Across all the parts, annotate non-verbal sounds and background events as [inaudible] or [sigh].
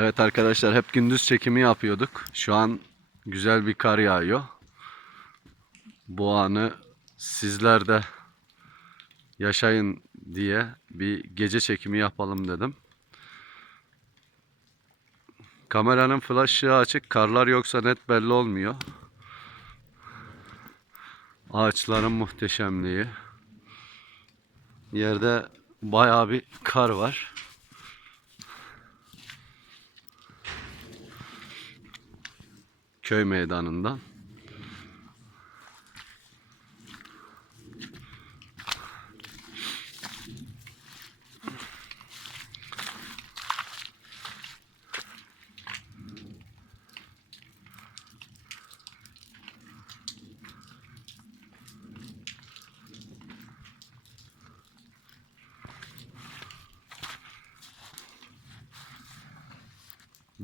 Evet arkadaşlar hep gündüz çekimi yapıyorduk. Şu an güzel bir kar yağıyor. Bu anı sizler de yaşayın diye bir gece çekimi yapalım dedim. Kameranın flash ışığı açık. Karlar yoksa net belli olmuyor. Ağaçların muhteşemliği. Yerde bayağı bir kar var. Köy meydanından.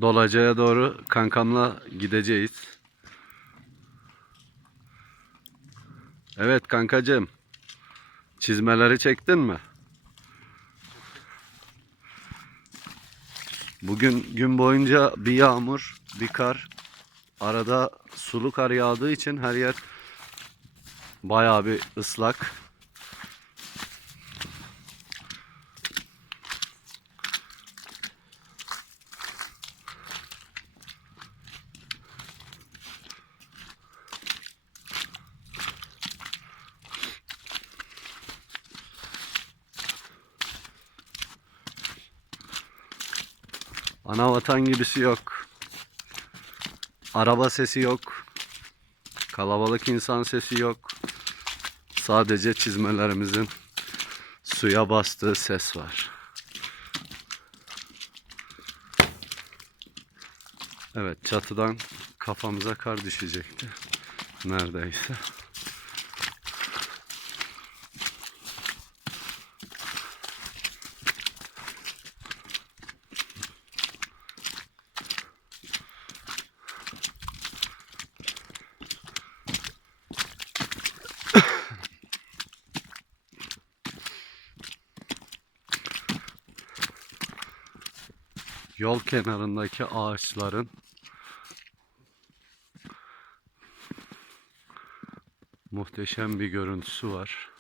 Dolaca'ya doğru kankamla gideceğiz. Evet kankacığım. Çizmeleri çektin mi? Bugün gün boyunca bir yağmur, bir kar. Arada sulu kar yağdığı için her yer bayağı bir ıslak. Ana vatan gibisi yok. Araba sesi yok. Kalabalık insan sesi yok. Sadece çizmelerimizin suya bastığı ses var. Evet çatıdan kafamıza kar düşecekti. Neredeyse. Yol kenarındaki ağaçların muhteşem bir görüntüsü var.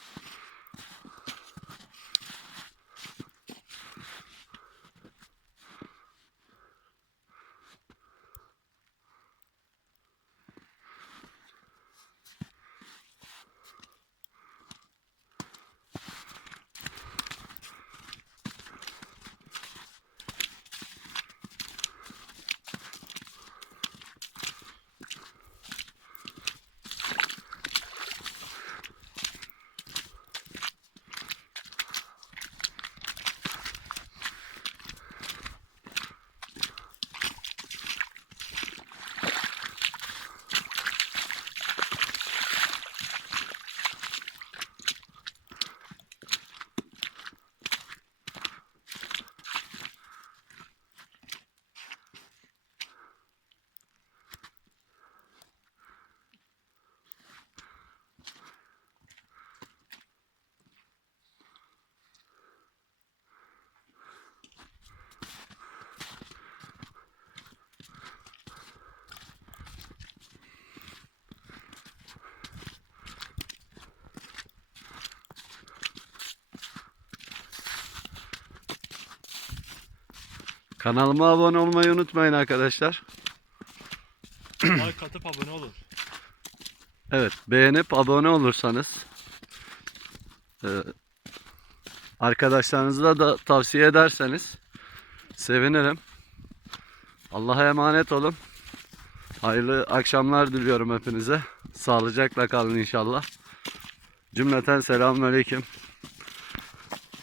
Kanalıma abone olmayı unutmayın arkadaşlar. [clears throat] like atıp abone olun. Evet, beğenip abone olursanız e, arkadaşlarınızla da tavsiye ederseniz sevinirim. Allah'a emanet olun. Hayırlı akşamlar diliyorum hepinize. Sağlıcakla kalın inşallah. Cümleten selamünaleyküm.